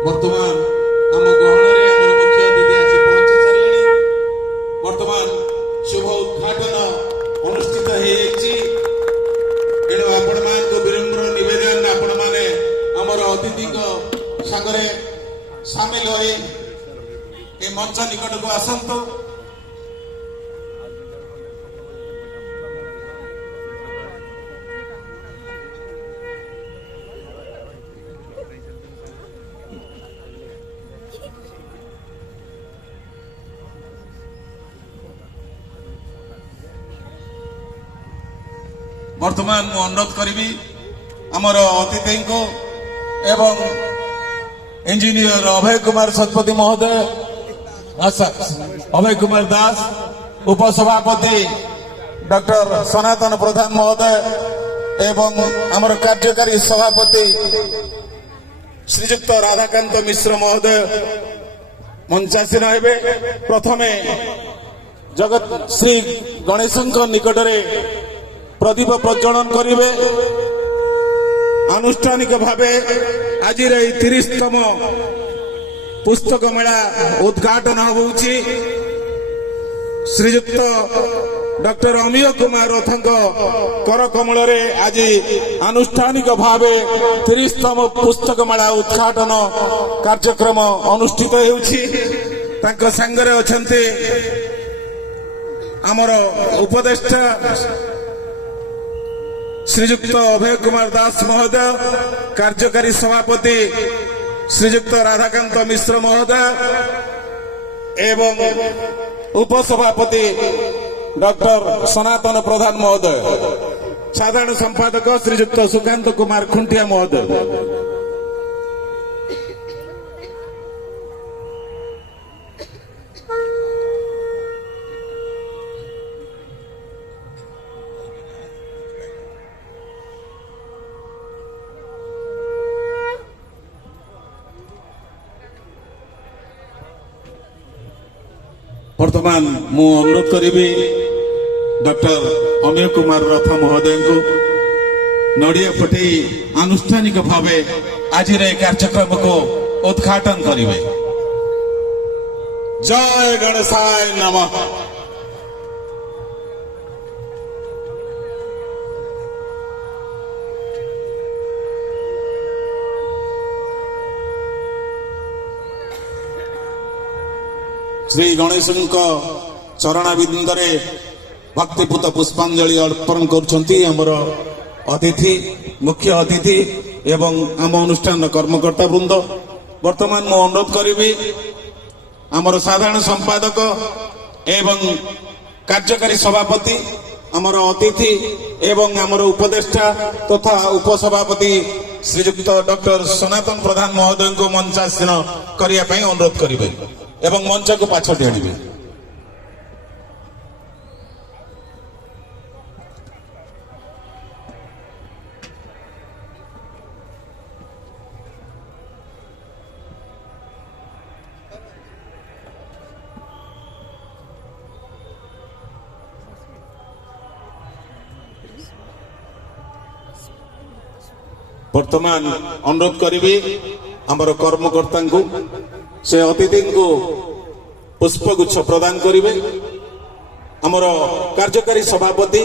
बर्तमान आम गहन आम मुख्य अतिथि आसी पहुंची सारे बर्तमान शुभ उद्घाटन अनुष्ठित तेणु आपण मान विनम्र निवेदन आपण मैंने आमर अतिथि सागरे सामिल हो मंच निकट को आसतु। वर्तमान मु अनुरोध करी आमर अतिथि को एवं इंजीनियर अभय कुमार शतपथी महोदय अभय कुमार दास उपसभापति डॉक्टर सनातन प्रधान महोदय एवं आमर कार्यकारी सभापति श्रीजुक्त राधाकांत मिश्र महोदय मंचासीन हेबे। प्रथमे जगत श्री गणेश निकटरे प्रदीप प्रज्वलन करिवे। आनुष्ठानिक भावे आज 30तम पुस्तक मेला उद्घाटन होउछि। श्रीजुक्त डॉक्टर अमीय कुमार रथंक कर कमल आज आनुष्ठानिक भावे 30तम पुस्तक मेला उद्घाटन कार्यक्रम अनुष्ठित होउछि। तांको संगरे अछन्ते आमर उपदेष्टा श्रीजुक्त अभय कुमार दास महोदय, कार्यकारी सभापति श्रीजुक्त राधाकांत मिश्र महोदय एवं उपसभापति डॉक्टर सनातन प्रधान महोदय, साधारण संपादक श्रीजुक्त सुकांत कुमार खुंटिया महोदय। वर्तमान मु अनुरोध करी डॉक्टर अमीय कुमार रथ महोदय को नड़िया फटे आनुष्ठानिक भावे आज कार्यक्रम को उद्घाटन करेंगे। जय गणेशाय नमः। श्री गणेश चरणाबिंदरे भक्तिपूत पुष्पांजलि अर्पण कर अतिथि मुख्य अतिथि एवं आम अनुष्ठान कर्मकर्ता वृंद। वर्तमान मु अनुरोध करी आमर साधारण संपादक एवं कार्यकारी सभापति आमर अतिथि एवं आमर उपदेष्टा तथा उपसभापति श्रीजुक्त डॉक्टर सनातन प्रधान महोदय को मंचासीन करने अनुरोध करेंगे एवं मंच को पाछटी आनिबे। वर्तमान अनुरोध करी आमर कर्मकर्ता को से अतिथि को पुष्पगुच्छ प्रदान करेंगे। आमर कार्यकारी सभापति